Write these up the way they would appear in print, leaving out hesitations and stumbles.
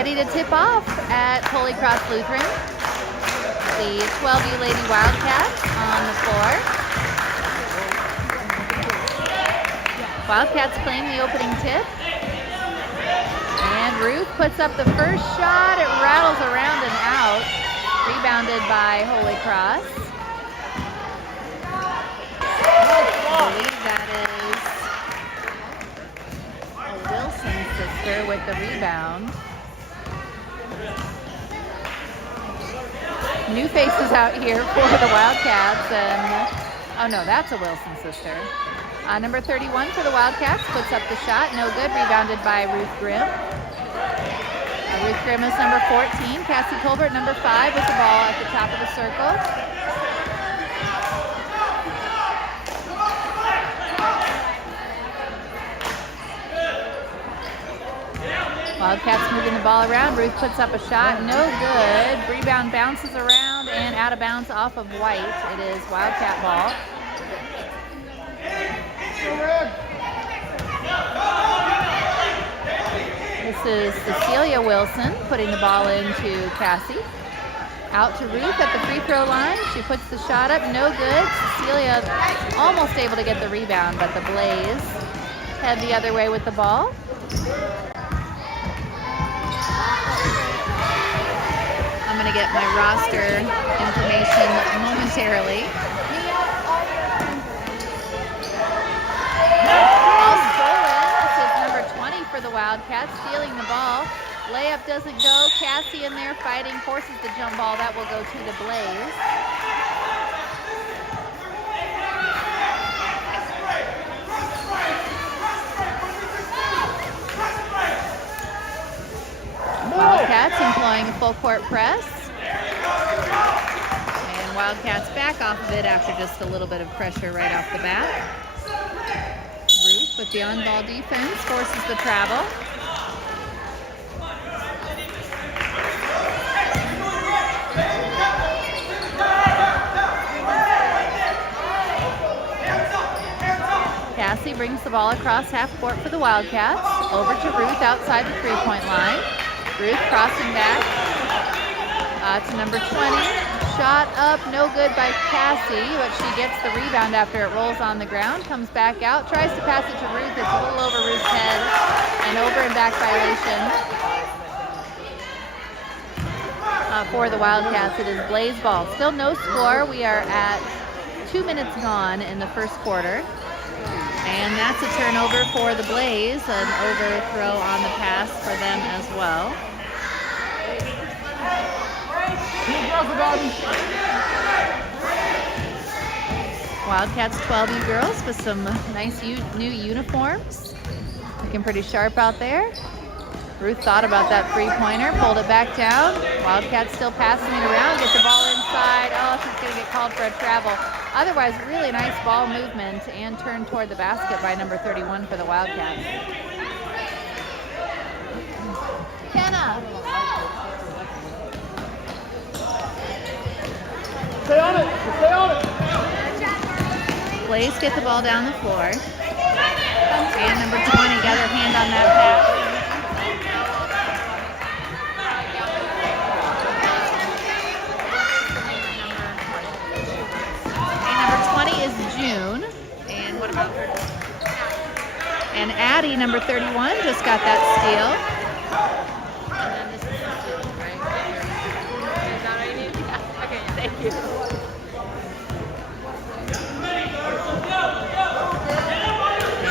ready to tip off at Holy Cross Lutheran. The 12U Lady Wildcats on the floor. Wildcats claim the opening tip. And Ruth puts up the first shot. It rattles around and out. Rebounded by Holy Cross. I believe that is a Wilson sister with the rebound. New faces out here for the Wildcats, and oh no, that's a Wilson sister. Number 31 for the Wildcats puts up the shot, no good, rebounded by Ruth Grimm. Ruth Grimm is number 14, Cassie Colbert number 5 with the ball at the top of the circle. Wildcats moving the ball around. Ruth puts up a shot, no good. Rebound bounces around and out of bounds off of White. It is Wildcat ball. This is Cecilia Wilson putting the ball into Cassie. Out to Ruth at the free throw line. She puts the shot up, no good. Cecilia almost able to get the rebound, but the Blaze head the other way with the ball. I'm going to get my roster information momentarily. Ball stolen. This is number 20 for the Wildcats, stealing the ball. Layup doesn't go. Cassie in there fighting, forces the jump ball. That will go to the Blaze. Wildcats employing a full court press. And Wildcats back off of it after just a little bit of pressure right off the bat. Ruth with the on-ball defense forces the travel. Cassie brings the ball across half court for the Wildcats. Over to Ruth outside the three-point line. Ruth crossing back to number 20. Shot up, no good by Cassie, but she gets the rebound after it rolls on the ground. Comes back out, tries to pass it to Ruth. It's a little over Ruth's head. An over and back violation for the Wildcats. It is Blaze ball. Still no score. We are at 2 minutes gone in the first quarter. And that's a turnover for the Blaze. An overthrow on the pass for them as well. Wildcats 12U girls with some nice new uniforms. Looking pretty sharp out there. Ruth thought about that three-pointer, pulled it back down. Wildcats still passing it around, get the ball inside. Oh, she's going to get called for a travel. Otherwise, really nice ball movement and turn toward the basket by number 31 for the Wildcats. Kenna. Stay on it. Stay on it. Blaze get the ball down the floor. And number 20 got her hand on that pass. Is June, and what about her? And Addie, number 31, just got that steal. And then this is the steal, right? Is that what you need? Yeah. Okay, thank you.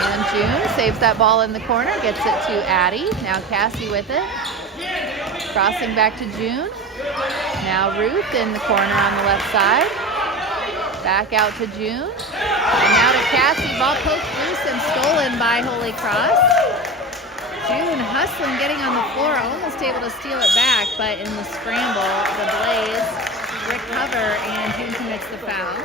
And June saves that ball in the corner, gets it to Addie. Now Cassie with it. Crossing back to June. Now Ruth in the corner on the left side. Back out to June. And now to Cassie. Ball poked loose and stolen by Holy Cross. June hustling, getting on the floor, almost able to steal it back, but in the scramble, the Blaze recover and June commits the foul.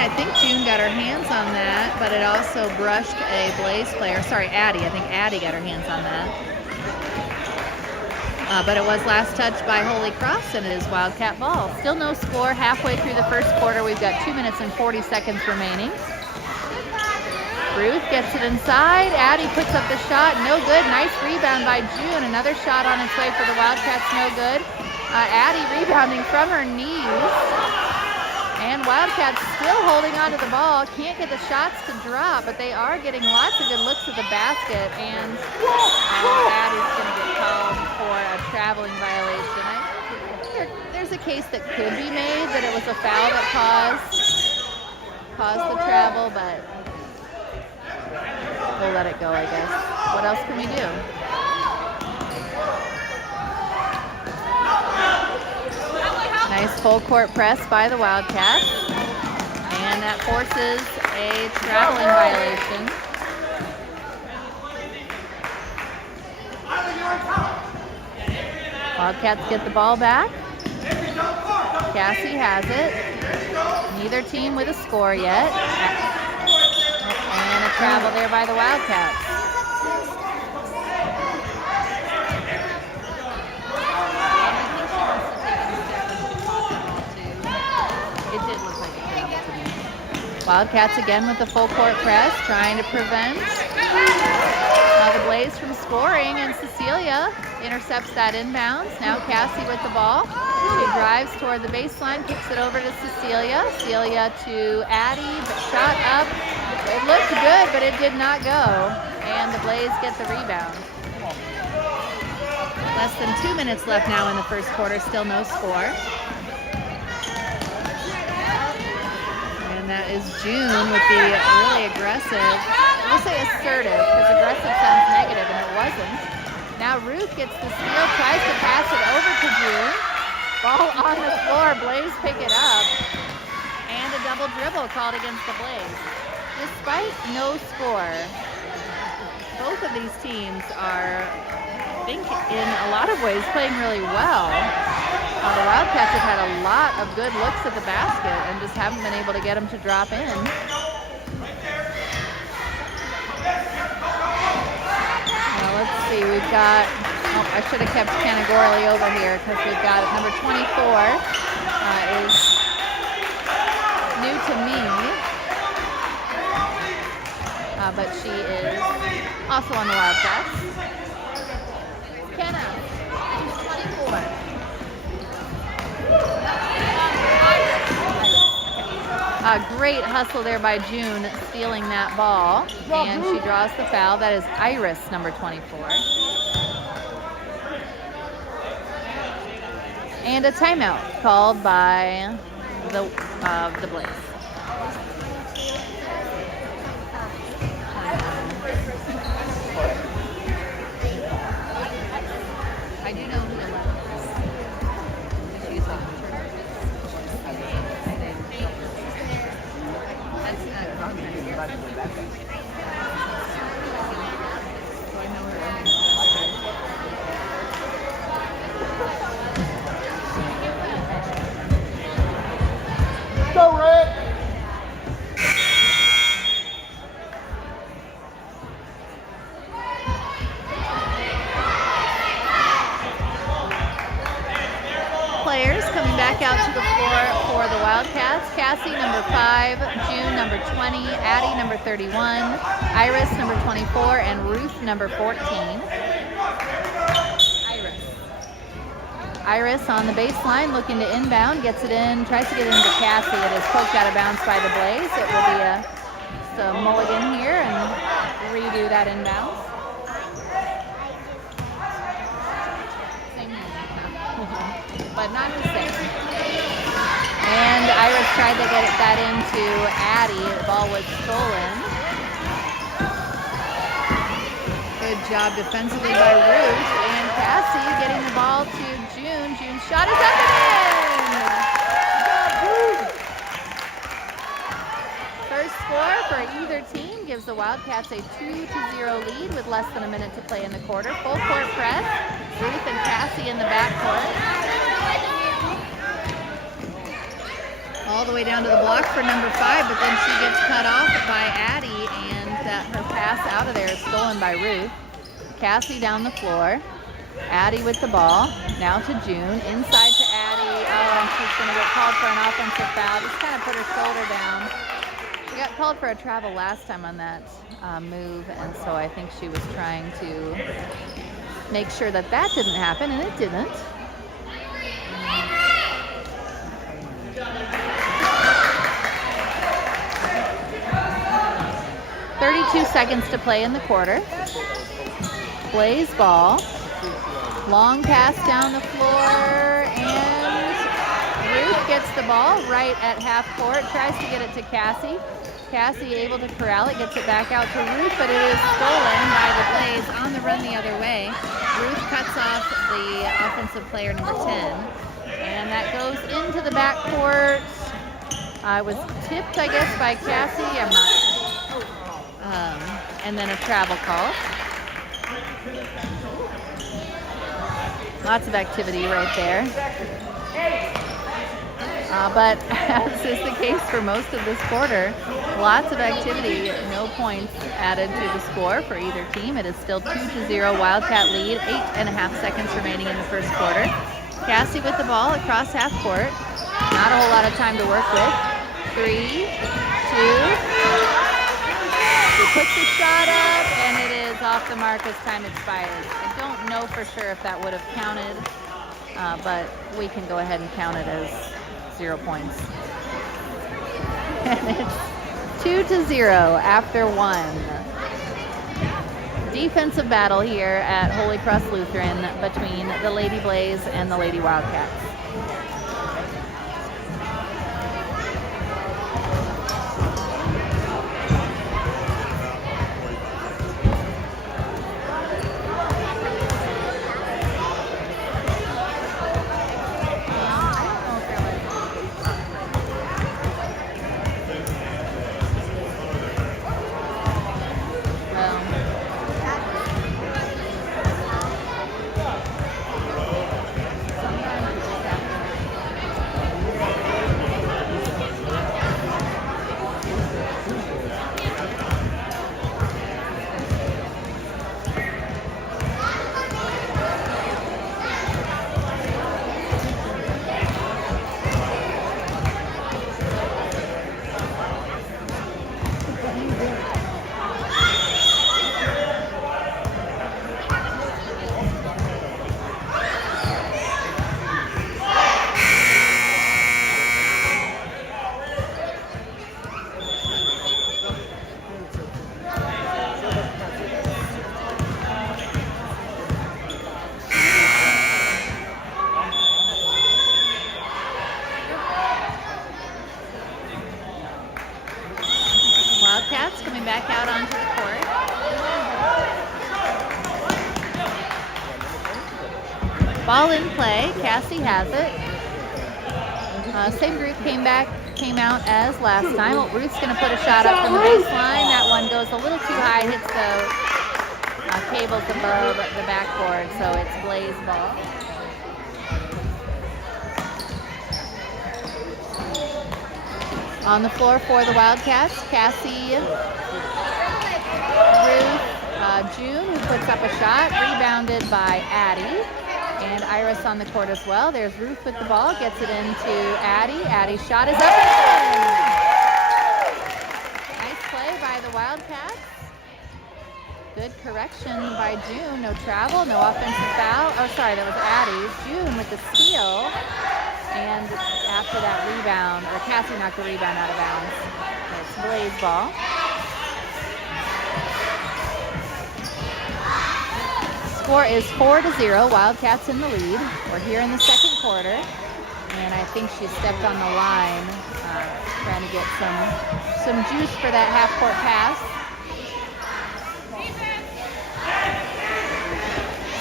I think June got her hands on that, but it also brushed a Blaze player. Sorry, Addie. I think Addie got her hands on that. But it was last touched by Holy Cross, and it is Wildcat ball. Still no score halfway through the first quarter. We've got 2 minutes and 40 seconds remaining. Ruth gets it inside. Addie puts up the shot. No good. Nice rebound by June. Another shot on its way for the Wildcats. No good. Addie rebounding from her knees. And Wildcats still holding on to the ball. Can't get the shots to drop, but they are getting lots of good looks at the basket. And Addie's going to get called for a traveling violation. I think there's a case that could be made that it was a foul that caused the travel, but we'll let it go, I guess. What else can we do? Nice full court press by the Wildcats. And that forces a traveling violation. Wildcats get the ball back. Cassie has it. Neither team with a score yet. And a travel there by the Wildcats. It did look like a travel to me. Wildcats again with the full court press, trying to prevent the Blaze from scoring, and Cecilia intercepts that inbounds. Now Cassie with the ball. She drives toward the baseline, kicks it over to Cecilia. Cecilia to Addie, but shot up. It looked good, but it did not go. And the Blaze get the rebound. Less than 2 minutes left now in the first quarter, still no score. And that is June with the really aggressive, we'll say assertive, because aggressive sounds negative, and it wasn't. Now Ruth gets the steal, tries to pass it over to June. Ball on the floor, Blaze pick it up. And a double dribble called against the Blaze. Despite no score, both of these teams are, I think, in a lot of ways playing really well. The Wildcats have had a lot of good looks at the basket and just haven't been able to get them to drop in. Now let's see, we've got, I should have kept Kenna Gorley over here because we've got number 24 is new to me, but she is also on the Wildcats. Kenna, 24. A great hustle there by June, stealing that ball, and she draws the foul. That is Iris, number 24. And a timeout called by the Blaze. I do know who the 11 is. She's like Go, Red! Players coming back out to the floor for the Wildcats. Cassie, number 5, June, number 20, Addie, number 31, Iris, number 24, and Ruth, number 14. Iris on the baseline, looking to inbound, gets it in, tries to get it into Cassie. It is poked out of bounds by the Blaze. It will be a mulligan here and redo that inbound. But not the same. And Iris tried to get that into Addie. The ball was stolen. Good job defensively by Ruth. And Cassie getting the ball to June. June's shot is up and in! First score for either team gives the Wildcats a 2-0 lead with less than a minute to play in the quarter. Full court press. Ruth and Cassie in the backcourt. All the way down to the block for number 5, but then she gets cut off by Addie, and her pass out of there is stolen by Ruth. Cassie down the floor. Addie with the ball. Now to June. Inside to Addie. Oh, and she's going to get called for an offensive foul. Just kind of put her shoulder down. She got called for a travel last time on that move, and so I think she was trying to make sure that that didn't happen, and it didn't. .32 seconds to play in the quarter. Blaze ball. Long pass down the floor, and Ruth gets the ball right at half court. Tries to get it to Cassie. Cassie able to corral it, gets it back out to Ruth, but it is stolen by the Blaze on the run the other way. Ruth cuts off the offensive player, number 10. And that goes into the backcourt. It was tipped, I guess, by Cassie. I'm not sure. And then a travel call. Lots of activity right there. But as is the case for most of this quarter, lots of activity, no points added to the score for either team. It is still 2-0 Wildcat lead, 8.5 seconds remaining in the first quarter. Cassie with the ball across half court. Not a whole lot of time to work with. 3, 2. She puts the shot up, and it is off the mark as time expires. I don't know for sure if that would have counted, but we can go ahead and count it as 0 points. And it's 2-0 after 1. Defensive battle here at Holy Cross Lutheran between the Lady Blaze and the Lady Wildcats. Wildcats coming back out onto the court. Ball in play. Cassie has it. Same group came out as last time. Well, Ruth's going to put a shot up from the baseline. That one goes a little too high, hits the cables above the backboard, so it's Blaze ball. On the floor for the Wildcats, Cassie, Ruth, June, who puts up a shot, rebounded by Addie, and Iris on the court as well. There's Ruth with the ball, gets it into Addie. Addie's shot is up and in. Nice play by the Wildcats. Good correction by June. No travel, no offensive foul. Oh, sorry, that was Addie's. June with the steal. And after that rebound, or Cassie knocked the rebound out of bounds. It's Blaze ball. Score is 4-0. Wildcats in the lead. We're here in the second quarter. And I think she stepped on the line, trying to get some juice for that half-court pass.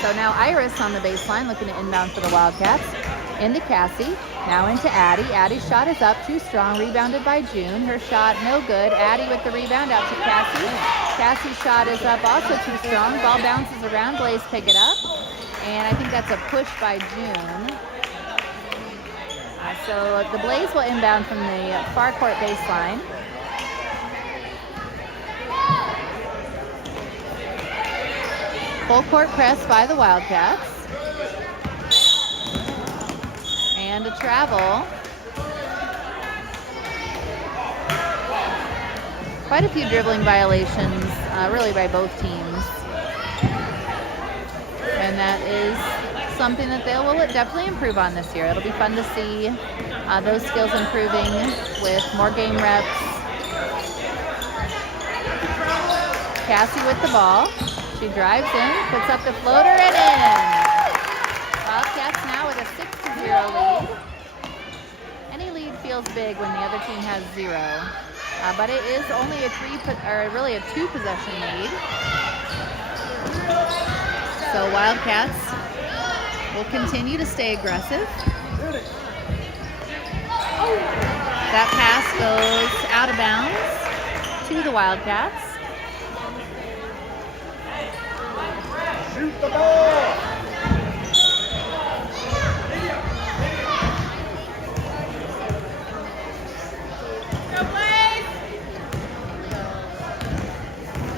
So now Iris on the baseline, looking to inbound for the Wildcats. Into Cassie, now into Addie. Addie's shot is up, too strong, rebounded by June. Her shot no good. Addie with the rebound out to Cassie. Cassie's shot is up, also too strong. Ball bounces around, Blaze pick it up. And I think that's a push by June. So the Blaze will inbound from the far court baseline. Full court press by the Wildcats. And a travel. Quite a few dribbling violations, really by both teams. And that is something that they will definitely improve on this year. It'll be fun to see those skills improving with more game reps. Cassie with the ball. She drives in, puts up the floater and in. Wildcats now with a 6-0 lead. Any lead feels big when the other team has 0. But it is only a 2-possession lead. So Wildcats will continue to stay aggressive. That pass goes out of bounds to the Wildcats. Shoot the ball.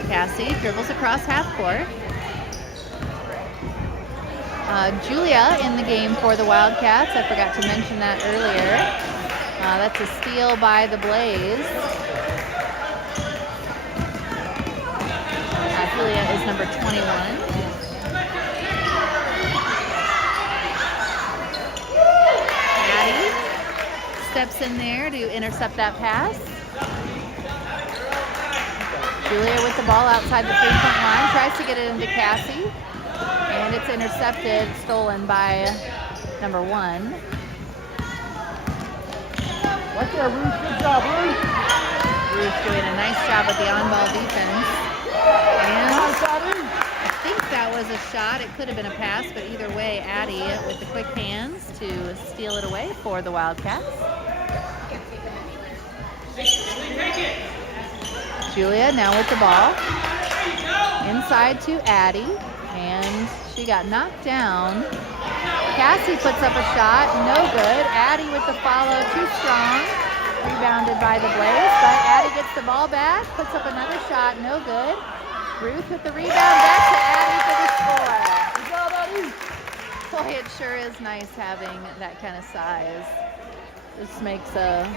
Cassie dribbles across half court. Julia in the game for the Wildcats. I forgot to mention that earlier. That's a steal by the Blaze. Julia is number 21. Addie steps in there to intercept that pass. Julia with the ball outside the three-point line, tries to get it into Cassie, and it's intercepted, stolen by number 1. Right there, Ruth. Good job, Ruth. Ruth doing a nice job with the on-ball defense. And I think that was a shot. It could have been a pass, but either way, Addie with the quick hands to steal it away for the Wildcats. Julia now with the ball. Inside to Addie, and she got knocked down. Cassie puts up a shot, no good. Addie with the follow, too strong. Rebounded by the Blaze, but Addie gets the ball back, puts up another shot, no good. Ruth with the rebound, back to Addie for the score. Good job, Addie. Boy, it sure is nice having that kind of size. This makes a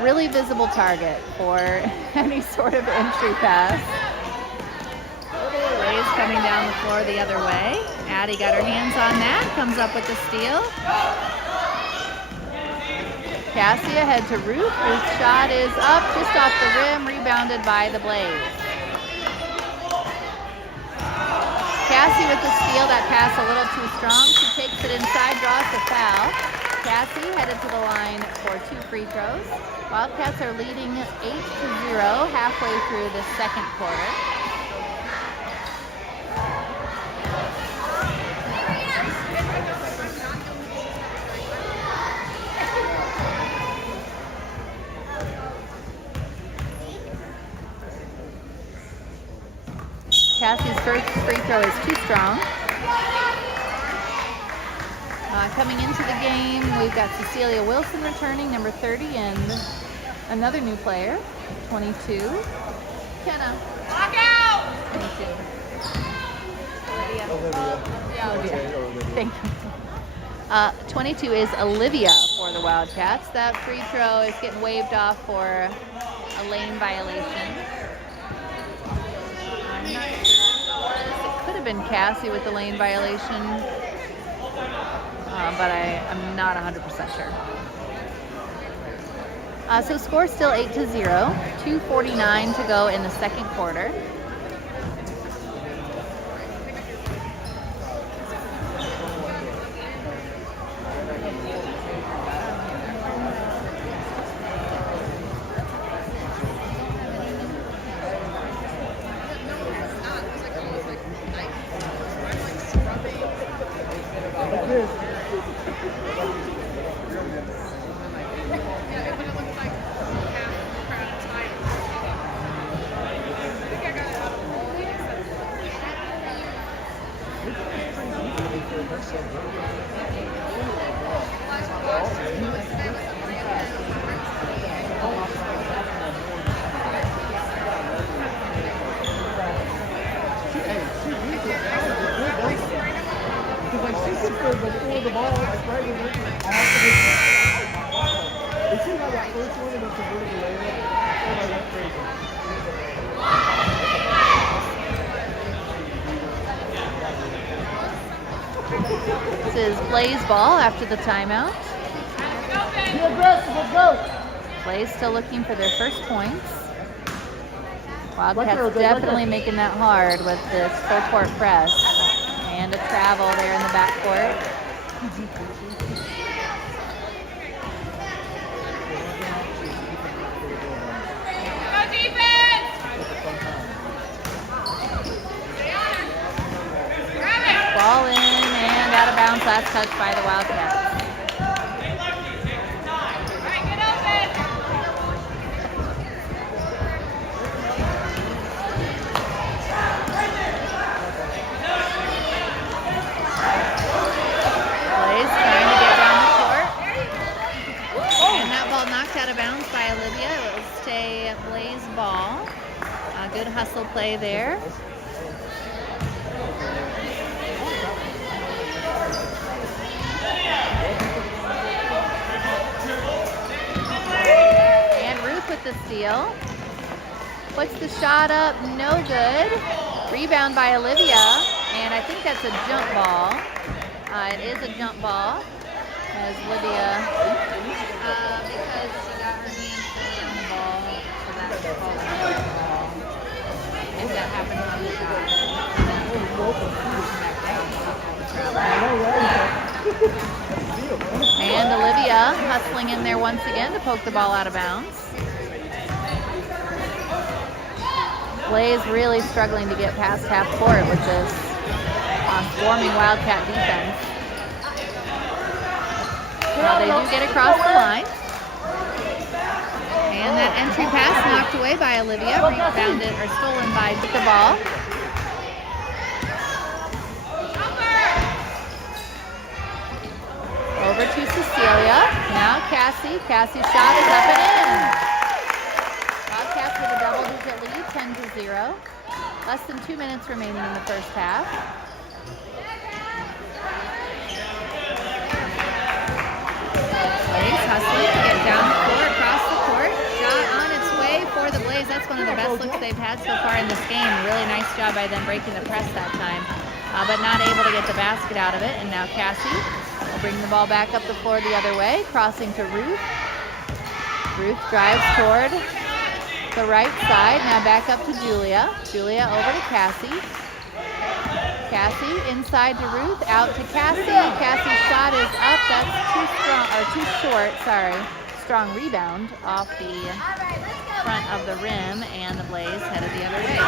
really visible target for any sort of entry pass. Blaze coming down the floor the other way. Addie got her hands on that, comes up with the steal. Cassie ahead to Ruth. Ruth's shot is up, just off the rim, rebounded by the Blaze. Cassie with the steal, that pass a little too strong. She takes it inside, draws the foul. Cassie headed to the line for 2 free throws. Wildcats are leading 8-0 halfway through the second quarter. Cassie's first free throw is too strong. Coming into the game, we've got Cecilia Wilson returning, number 30, and another new player, 22. Kenna. Lock out! 22. Olivia. Yeah, Olivia. Thank you. 22 is Olivia for the Wildcats. That free throw is getting waved off for a lane violation. It could have been Cassie with the lane violation. But I'm not 100% sure. So score still 8-0, 2:49 to go in the second quarter. is Blaze ball after the timeout. Be aggressive, let's go. Blaze still looking for their first points. Right Wildcats there, definitely making that hard with this full court press. And a travel there in the backcourt. Ball in and out of bounds. Last touch by the Wildcats. Blaze trying to get down the court. And that ball knocked out of bounds by Olivia. It will stay Blaze ball. A good hustle play there. And Ruth with the steal. Puts the shot up, no good. Rebound by Olivia, and I think that's a jump ball. It is a jump ball, as Olivia, because she got her hands fully on the ball, so that's called a jump ball. If that happens on the shot. And Olivia hustling in there once again to poke the ball out of bounds. Blaze really struggling to get past half court with this swarming Wildcat defense. Now they do get across the line. And that entry pass knocked away by Olivia, rebounded or stolen by the ball. Over to Cecilia. Now Cassie. Cassie's shot is up and in. Wildcats with a double-digit lead, 10-0. Less than 2 minutes remaining in the first half. Blaze hustling to get down the court, across the court. Shot on its way for the Blaze. That's one of the best looks they've had so far in this game. Really nice job by them breaking the press that time, but not able to get the basket out of it. And now Cassie will bring the ball back up the floor the other way, crossing to Ruth. Ruth drives toward the right side. Now back up to Julia. Julia over to Cassie. Cassie inside to Ruth, out to Cassie. Cassie's shot is up. That's too strong, or too short, sorry. Strong rebound off the front of the rim, and the Blaze headed the other way.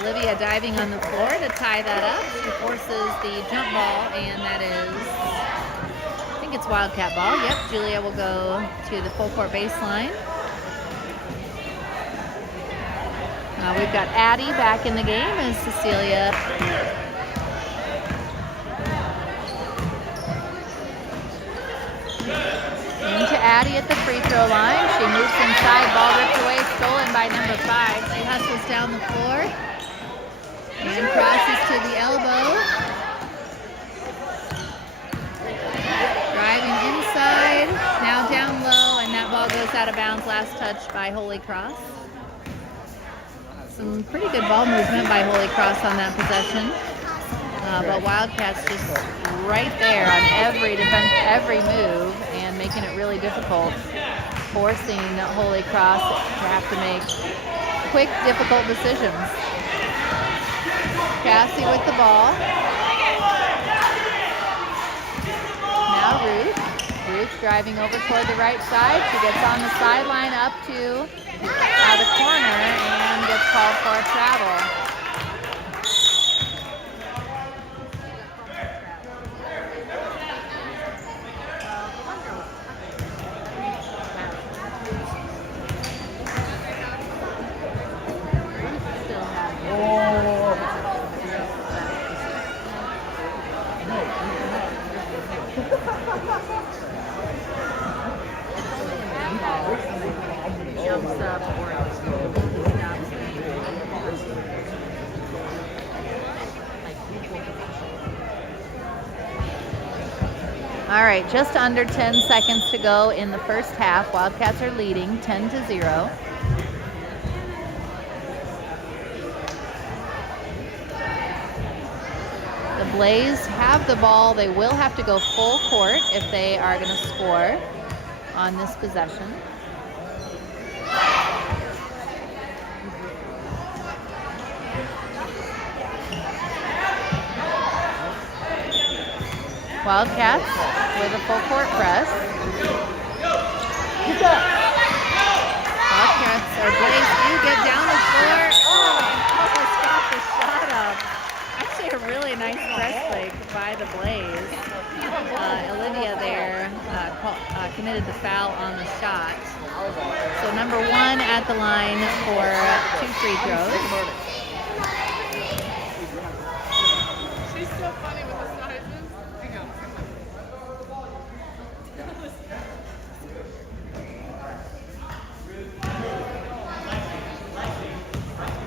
Olivia diving on the floor to tie that up. She forces the jump ball, and that is, I think it's Wildcat ball. Yep, Julia will go to the full court baseline. We've got Addie back in the game as Cecilia. Into Addie at the free throw line. She moves inside, ball ripped away, stolen by number 5. She hustles down the floor and crosses to the elbow. Driving inside, now down low, and that ball goes out of bounds. Last touch by Holy Cross. Some pretty good ball movement by Holy Cross on that possession. But Wildcats just right there on every defense, every move, and making it really difficult, forcing Holy Cross to have to make quick, difficult decisions. Cassie with the ball. Now Ruth. Ruth driving over toward the right side. She gets on the sideline up to the corner and gets called for a travel. All right, just under 10 seconds to go in the first half. Wildcats are leading 10-0. Blaze have the ball. They will have to go full court if they are going to score on this possession. Wildcats with a full court press. Wildcats or Blaze do get down the floor. Oh, almost got the shot up. Actually, a really nice press play by the Blaze. Olivia there committed the foul on the shot. So number 1 at the line for 2 free throws. She's so funny with the sizes. Hang on.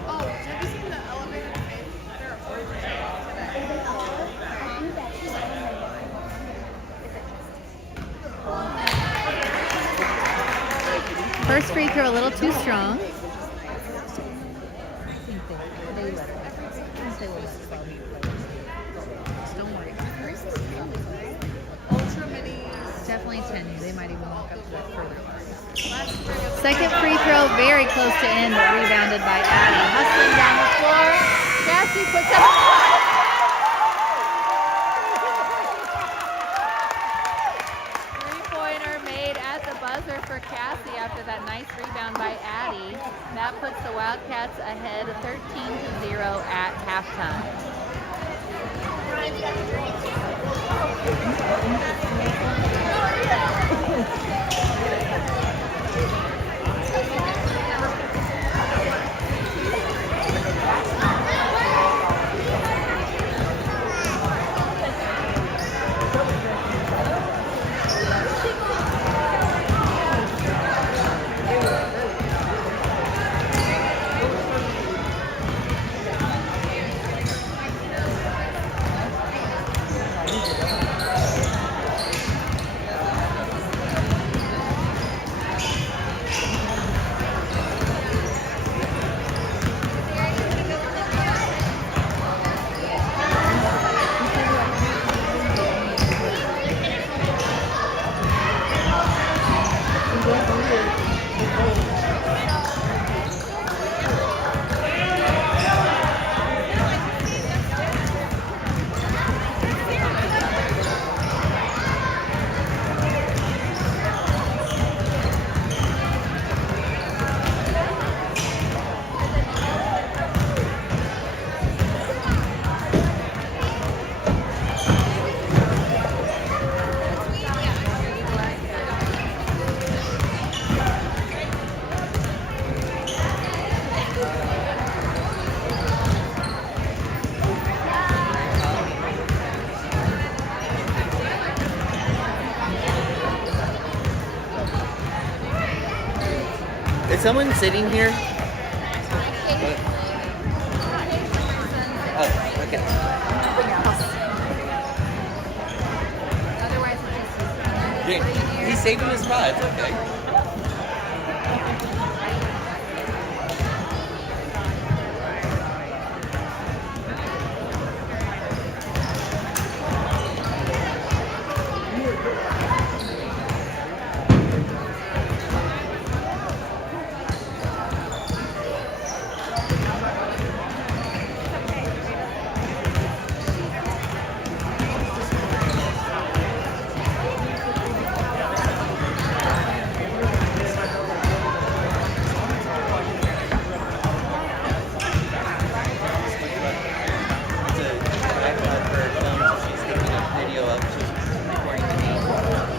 Oh, have you seen the elevator page? There are First free throw a little too strong. Don't worry. ultra mini. Definitely 10. They might even walk up to that further. Second free throw, very close to end, but rebounded by Addie. Hustling down the floor. Cassie puts up. Three-pointer made at the buzzer for Cassie after that nice rebound by Addie. That puts the Wildcats ahead 13-0 at halftime. Is someone sitting here? Oh, okay. He's saving his spot. It's okay. She's taking a video of she's recording the game.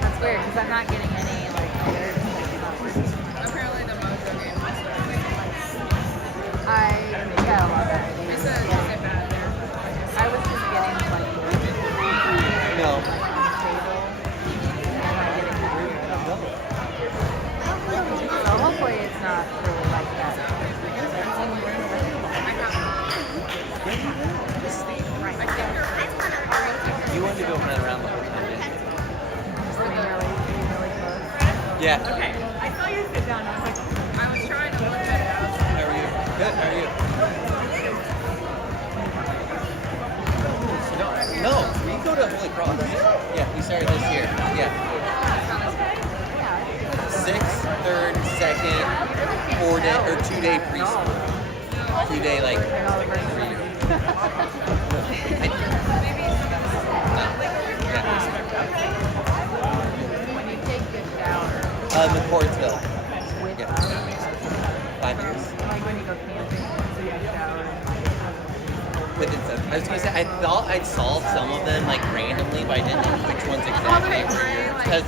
That's weird because I'm not getting any like alerts. Apparently the Mojo game was starting. I got a lot of that. They said it's bad there. I was just getting like No. unstable and not getting so hopefully it's not really like that. You wanted to go run around the whole time, didn't you? Really close. Yeah. Okay. I saw you sit down. I was like, I was trying to look at it. How are you? Good. How are you? No, we can go to Holy Cross. Yeah, we started this year. Yeah. 6th, 3rd, 2nd, 4-day or 2-day preschool. 2-day like 3 years. When you take good shower, McCordsville. with Yeah. 5 years. like when you go camping, so you shower. I was gonna say I thought I'd solve some of them like randomly, but I didn't know which ones exactly. Because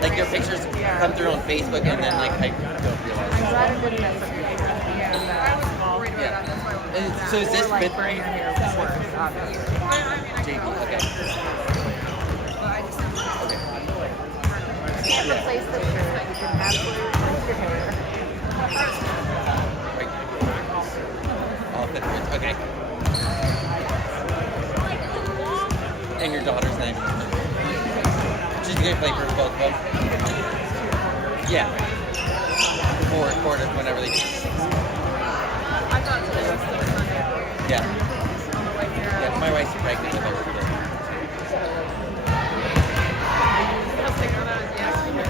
like your pictures come through on Facebook and then like I don't realize. I'm glad it didn't mess up your hair. So is this Or like mid burn your hair worse, obviously. JP? Okay. Okay. You can't replace the shirt. You can absolutely replace your hair. Right. All 5th grade. Okay. And your daughter's name? She's gonna play for both of them. Yeah. Before quarter, whenever they. I thought today was still Sunday. Yeah. On the way here. Yeah. My wife's pregnant with her birthday. I was thinking about it yesterday.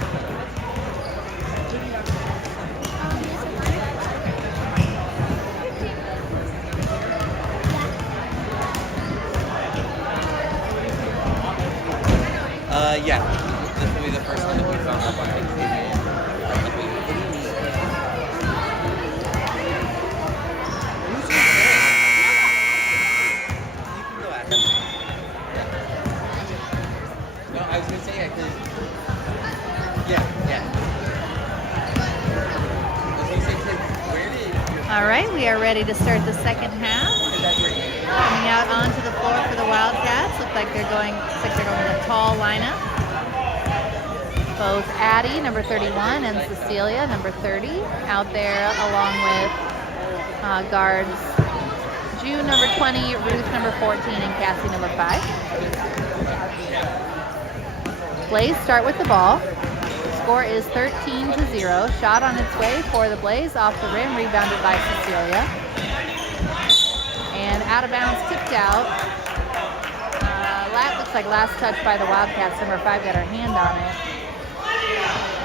Yeah. This will be the first one that we found up on Thanksgiving. You can go at him. No, I was gonna say yeah, 'cause yeah. I was gonna say, 'cause where did All right, we are ready to start the second half. Coming out onto the floor for the Wildcats. Looks like they're going with a tall lineup. Both Addie, number 31, and Cecilia, number 30, out there along with guards June, number 20, Ruth, number 14, and Cassie, number 5. Blaze start with the ball. Score is 13-0. Shot on its way for the Blaze, off the rim, rebounded by Cecilia. And out of bounds, tipped out. Looks like last touch by the Wildcats. Number 5 got her hand on it.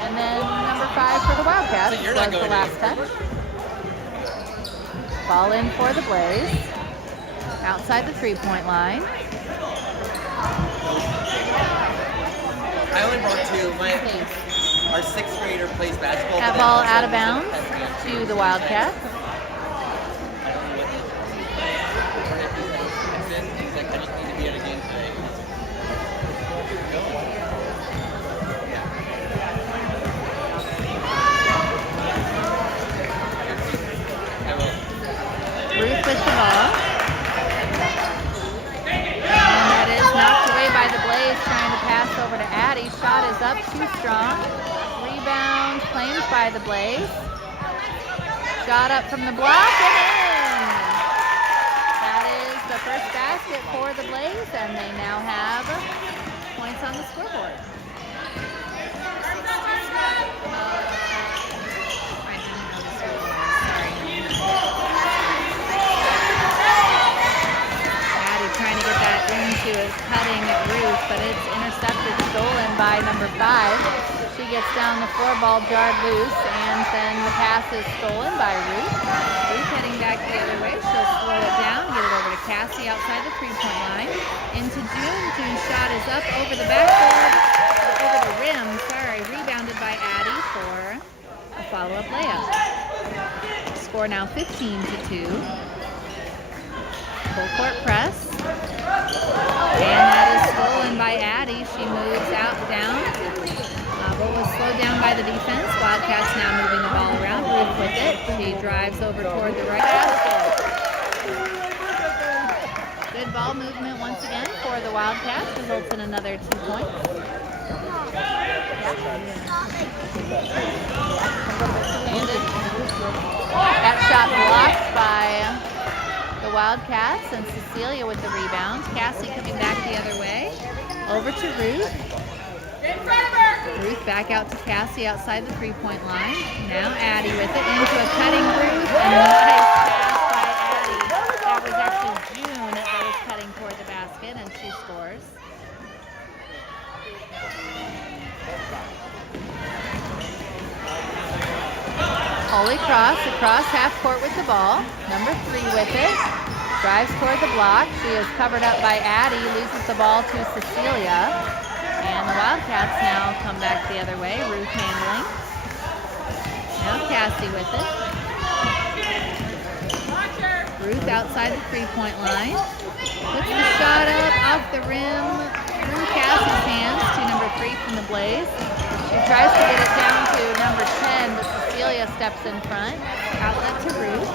And then number 5 for the Wildcats So you're was not the going last touch. Ball in for the Blaze. Outside the three-point line. I only brought 2. Our 6th grader plays basketball. That but ball then out of also bounds has me on to the Wildcats. I don't know what he's like, I just need to be at a game today. I will. Ruth with the ball. And that is knocked away by the Blaze, trying to pass over to Addie. Shot is up, too strong. Rebound claimed by the Blaze. Shot up from the block and in. That is the first basket for the Blaze, and they now have points on the scoreboard. Addie trying to get that into his cutting Ruth, but it's intercepted, stolen by number 5. She gets down the floor, ball jarred loose, and then the pass is stolen by Ruth. Ruth heading back the other way. She'll slow it down, get it over to Cassie outside the three-point line. Into June. June's shot is up over the backboard, over the rim, rebounded by Addie for a follow-up layup. Score now 15-2. Full court press. And that is stolen by drives over toward the right basket. Good ball movement once again for the Wildcats. Results in another 2 points. That shot blocked by the Wildcats, and Cecilia with the rebound. Cassie coming back the other way. Over to Ruth. Ruth back out to Cassie outside the 3-point line. Now Addie with it into a cutting Ruth. And a nice pass by Addie. That was actually June that was cutting toward the basket, and she scores. Holy Cross across half court with the ball. Number 3 with it. Drives toward the block. She is covered up by Addie. Loses the ball to Cecilia. And the Wildcats now come back the other way. Ruth handling. Now Cassie with it. Ruth outside the 3-point line. Puts the shot up off the rim through Cassie's hands to number 3 from the Blaze. She tries to get it down to number 10, but Cecilia steps in front. Outlet to Ruth.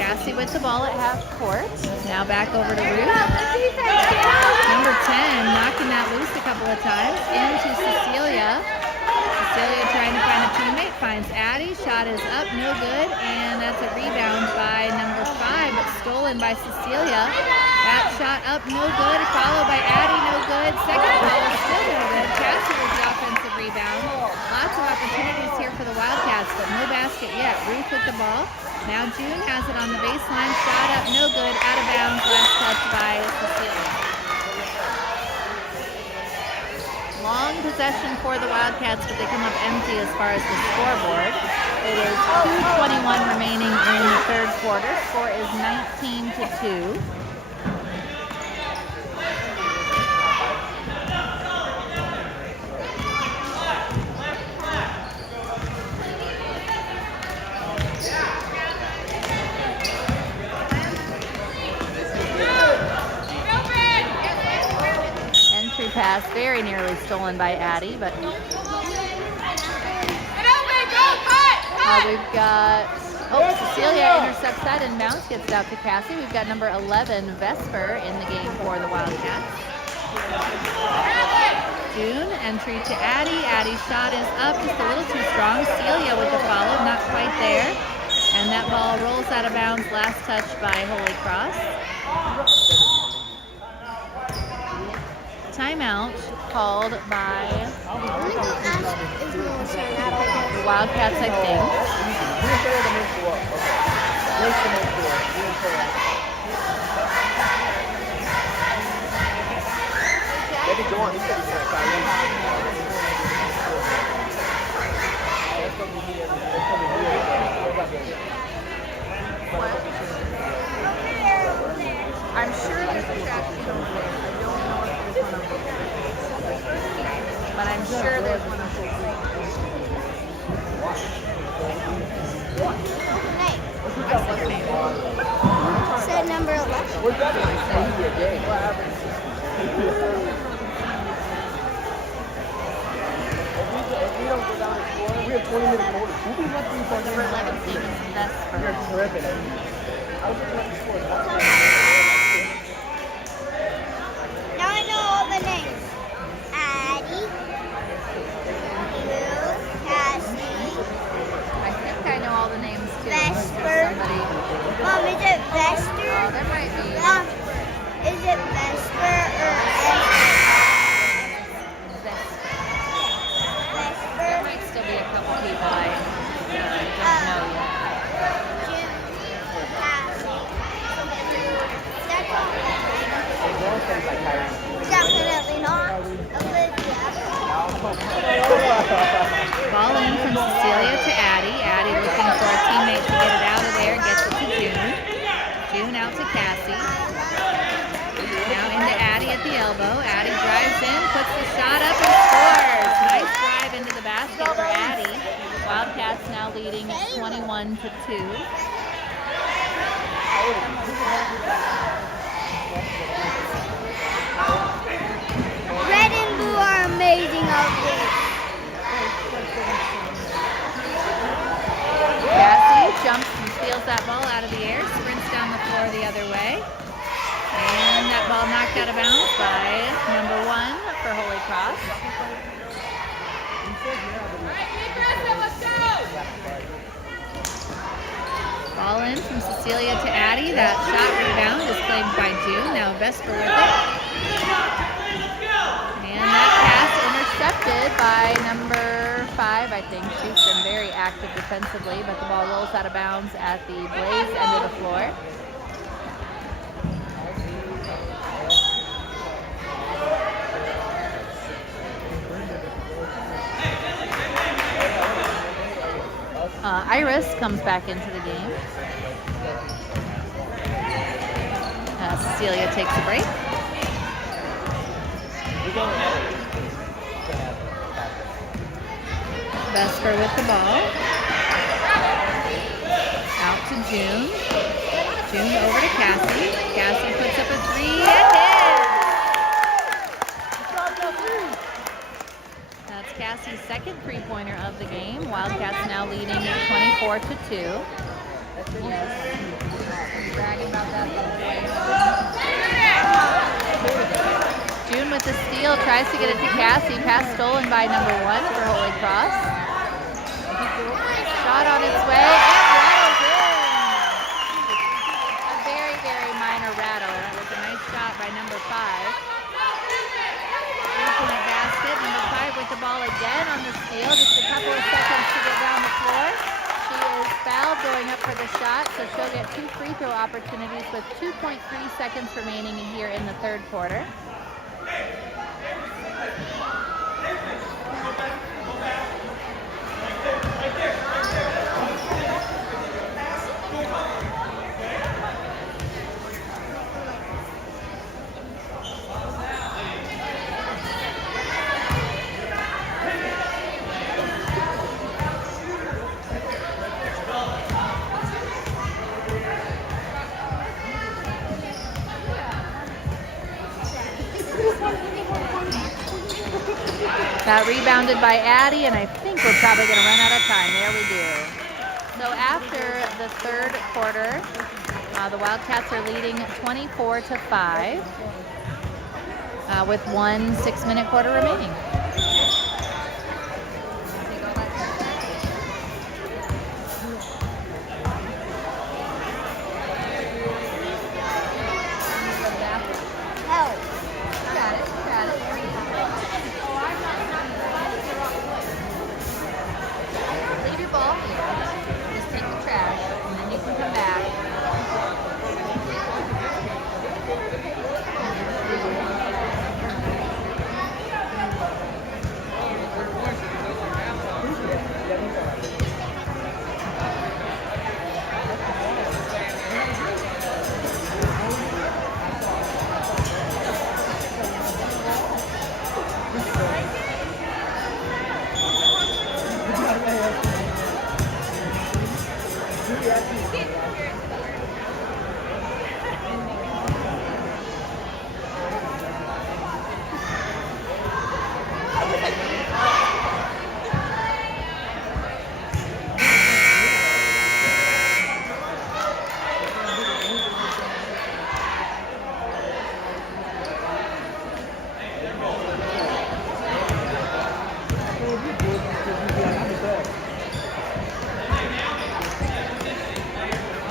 Cassie with the ball at half court. Now back over to Ruth. Number 10 knocking that loose a couple of times. Into Cecilia. Cecilia trying to find a teammate. Finds Addie. Shot is up. No good. And that's a rebound by number 5, but stolen by Cecilia. That shot up. No good. Followed by Addie. No good. Second ball is still no good. Cassie with the offensive rebound. Lots of opportunities here for the Wildcats, but no basket yet. Ruth with the ball. Now June has it on the baseline. Shot up, no good. Out of bounds. Last touch by Cecilia. Long possession for the Wildcats, but they come up empty as far as the scoreboard. It is 2:21 remaining in the third quarter. Score is 19-2. Pass very nearly stolen by Addie, but we've got Cecilia intercepts that and bounce, gets it out to Cassie. We've got number 11 Vesper in the game for the Wildcats. June entry to Addie. Addie's shot is up, just a little too strong. Celia with the follow, not quite there, and that ball rolls out of bounds. Last touch by Holy Cross. Timeout called by the Wildcats, I think. I'm sure there's a statute over there. But I'm sure there's one of those. Hey. Said number 11. Number 11 team is Vesper. Now I know all the names. Addie, Ruth, Cassie, I think I know all the names too. Vesper. Somebody. Mom, is it Vesper? Oh, there might be. Mom, is it Vesper or Vesper. Vesper? There might still be a couple people I don't know yet. June, Cassie. That's all. Definitely not Olivia. Ball in from Cecilia to Addie. Addie looking for a teammate to get it out of there. Gets it to June. June out to Cassie. Now into Addie at the elbow. Addie drives in, puts the shot up and scores. Nice drive into the basket for Addie. Wildcats now leading 21-2. Red and blue are amazing outfits. knocked out of bounds by number 1 for Holy Cross. Ball in from Cecilia to Addie. That shot rebound is claimed by June. Now Vesper with it. And that pass intercepted by number 5, I think. She's been very active defensively, but the ball rolls out of bounds at the Blaze end of the floor. Iris comes back into the game. Cecilia takes a break. Vesper with the ball. Out to June. June over to Cassie. Cassie puts up a 3 and in. That's Cassie's second three-pointer of the game. Wildcats now leading 24-2. Bragging about that. June with the steal, tries to get it to Cassie. Pass stolen by number 1 for Holy Cross. Shot on its way and rattles in. A very, very minor rattle. That was a nice shot by number 5. Three-point basket. Number 5 with the ball again on the steal. Just a couple of seconds to get down the floor. She is fouled going up for the shot, so she'll get 2 free throw opportunities with 2.3 seconds remaining here in the third quarter. That rebounded by Addie, and I think we're probably going to run out of time. There we do. So after the third quarter, the Wildcats are leading 24-5 with 1 6-minute quarter remaining.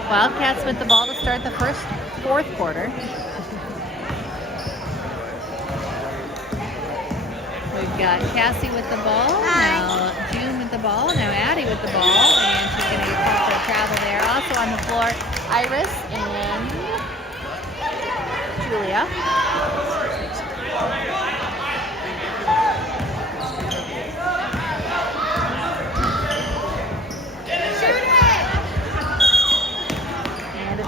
Wildcats with the ball to start the fourth quarter. We've got Cassie with the ball, now June with the ball, now Addie with the ball, and she's going to get called for a travel there. Also on the floor, Iris and Julia.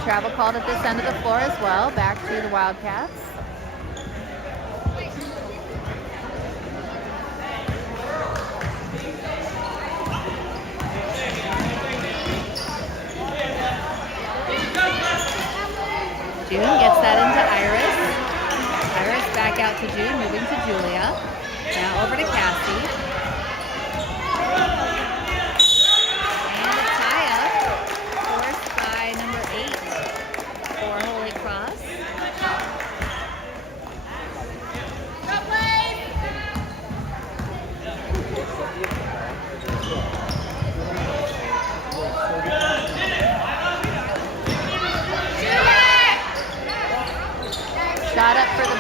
Travel called at this end of the floor as well. Back to the Wildcats. June gets that into Iris. Iris back out to June, moving to Julia. Now over to Cassie.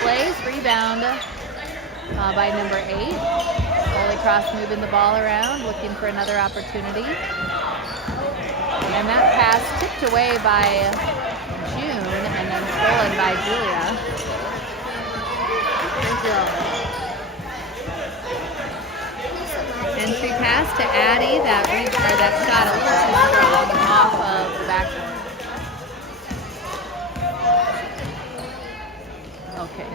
Blaze, rebound by number 8. Holy Cross moving the ball around, looking for another opportunity. And that pass tipped away by June and then stolen by Julia. Entry pass to Addie, that shot a little too strong off of the backboard. Okay.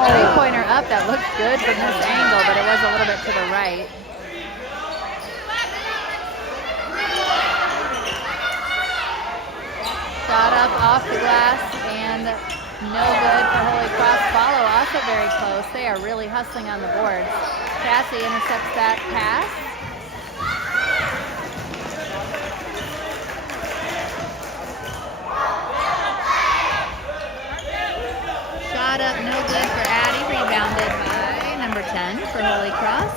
Three-pointer up, that looks good from this angle, but it was a little bit to the right. Shot up off the glass and no good for Holy Cross. Follow also very close. They are really hustling on the board. Cassie intercepts that pass. Shot up, no good for Addie. Rebounded by number 10 for Holy Cross.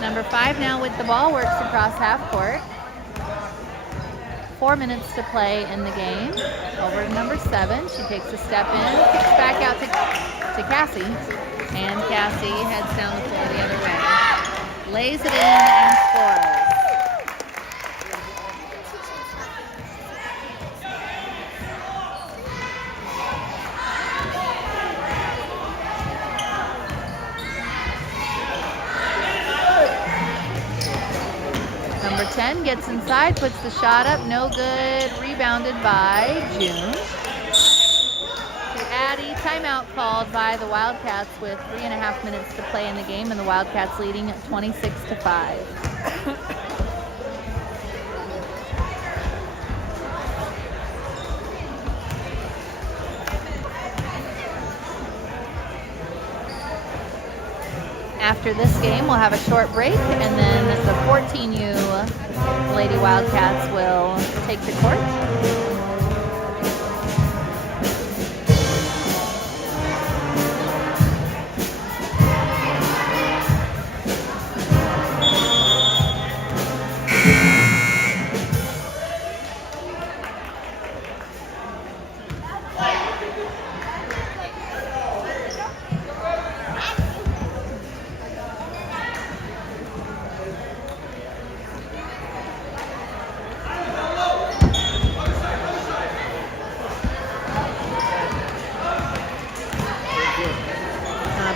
Number 5 now with the ball, works across half court. 4 minutes to play in the game. Over to number 7. She takes a step in, kicks back out to Cassie. And Cassie heads down the floor the other way. Lays it in and scores. Number 10 gets inside, puts the shot up, no good, rebounded by June. To Addie, timeout called by the Wildcats with 3.5 minutes to play in the game, and the Wildcats leading 26-5. After this game, we'll have a short break, and then the 14U Lady Wildcats will take the court.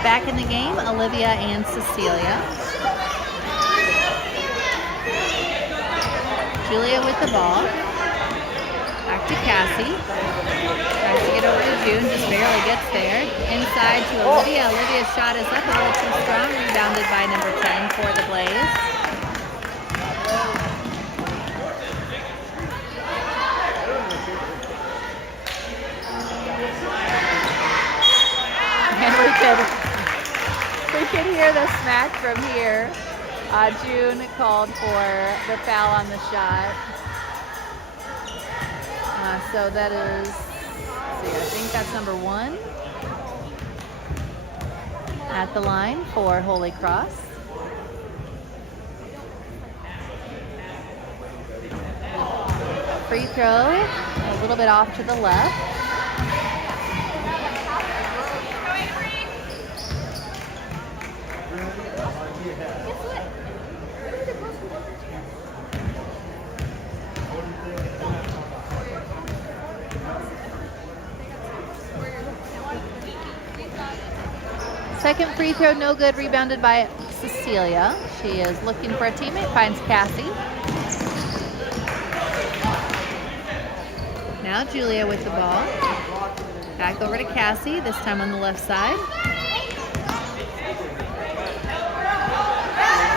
Back in the game, Olivia and Cecilia. Julia with the ball. Back to Cassie. Tries to get over to June, just barely gets there. Inside to Olivia. Olivia's shot is up a little too strong. Rebounded by number 10 for the Blaze. And we can hear the smack from here. June called for the foul on the shot. So that is, let's see, I think that's number 1 at the line for Holy Cross. Free throw, a little bit off to the left. Second free throw, no good, rebounded by Cecilia. She is looking for a teammate, finds Cassie. Now Julia with the ball. Back over to Cassie, this time on the left side.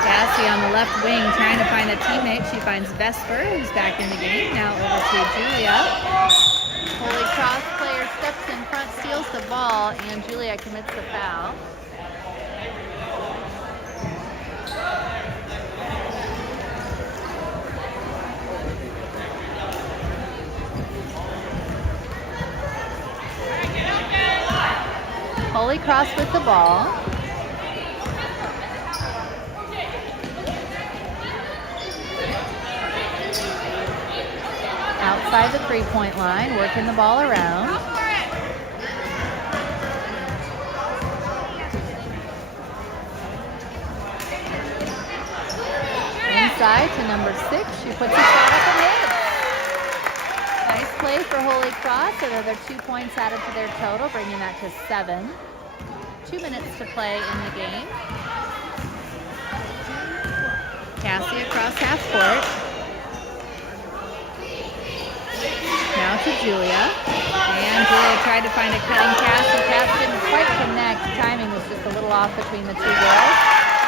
Cassie on the left wing trying to find a teammate. She finds Vesper, who's back in the game. Now over to Julia. Holy Cross player steps in front, steals the ball, and Julia commits the foul. Holy Cross with the ball. Outside the 3-point line, working the ball around. side to number 6. She puts the shot up and hits. Nice play for Holy Cross. Another 2 points added to their total, bringing that to 7. 2 minutes to play in the game. Cassie across half court. Now to Julia. And Julia tried to find a cutting pass. The pass didn't quite connect. The timing was just a little off between the two girls.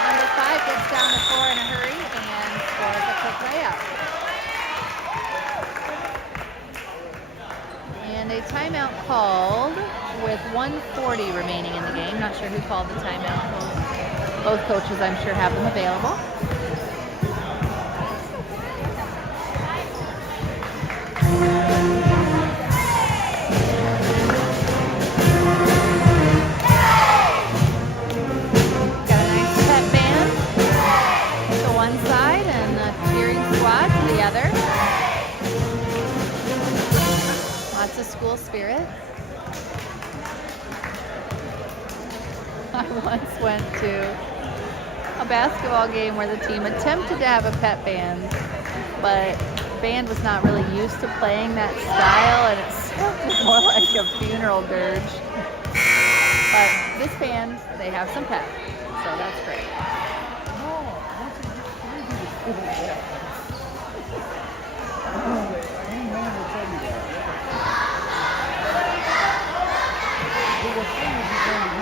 Number 5 gets down the floor in a hurry and scores a quick layup. And a timeout called with 1:40 remaining in the game. Not sure who called the timeout. Both coaches, I'm sure, have them available. Got a nice pep band to one side and the cheering squad to the other. Lots of school spirit. I once went to a basketball game where the team attempted to have a pep band, but the band was not really used to playing that style, and it sounded more like a funeral dirge. But this band, they have some pep, so that's great.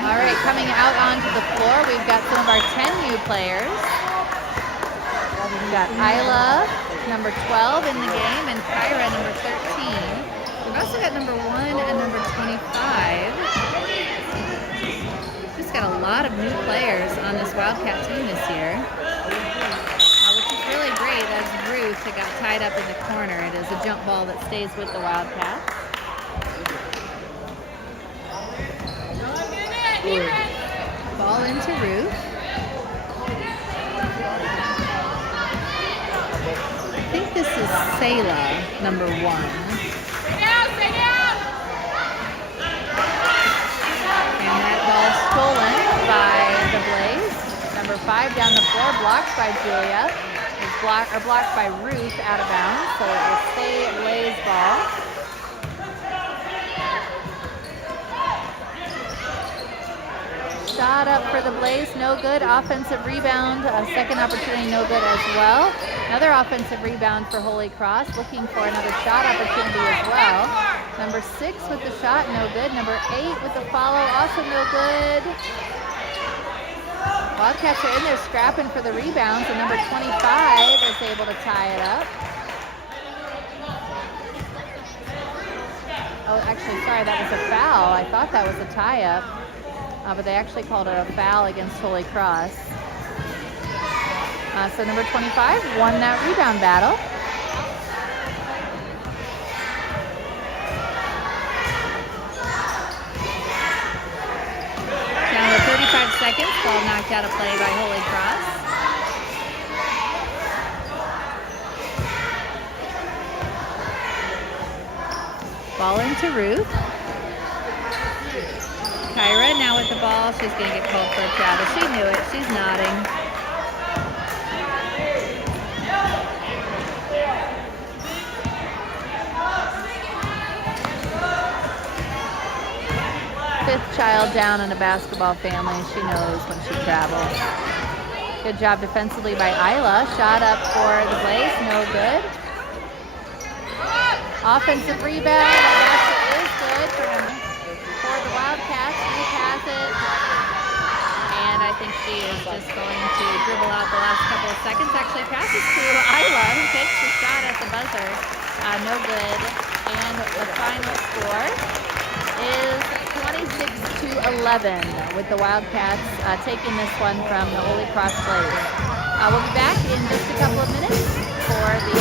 All right, coming out onto the floor, we've got some of our 10 new players. We've got Isla, number 12 in the game, and Kyra, number 13. We've also got number 1 and number 25. Just got a lot of new players on this Wildcat team this year, which is really great as Ruth got tied up in the corner. It is a jump ball that stays with the Wildcats. Ball into Ruth. I think this is Selah, number 1. Stay down! And that ball stolen by the Blaze. Number 5 down the floor, blocked by Julia. It's blocked by Ruth out of bounds, so it will stay Blaze ball. Shot up for the Blaze, no good. Offensive rebound, a second opportunity, no good as well. Another offensive rebound for Holy Cross, looking for another shot opportunity as well. Number 6 with the shot, no good. Number 8 with the follow, also no good. Wildcats are in there scrapping for the rebounds, and number 25 is able to tie it up. Oh, actually, sorry, that was a foul. I thought that was a tie-up. But they actually called it a foul against Holy Cross. So number 25 won that rebound battle. Down to 35 seconds, ball knocked out of play by Holy Cross. Ball into Ruth. Kyra now with the ball. She's going to get called for a foul, but she knew it. She's nodding. Fifth child down in a basketball family. She knows when she travels. Good job defensively by Isla. Shot up for the Blaze. No good. Offensive rebound. That is good for the Wildcats. Repass it. And I think she is just going to dribble out the last couple of seconds. Actually passes to Isla, who takes the shot at the buzzer. No good. And the final score is 26-11 with the Wildcats taking this one from the Holy Cross Blaze. We'll be back in just a couple of minutes for the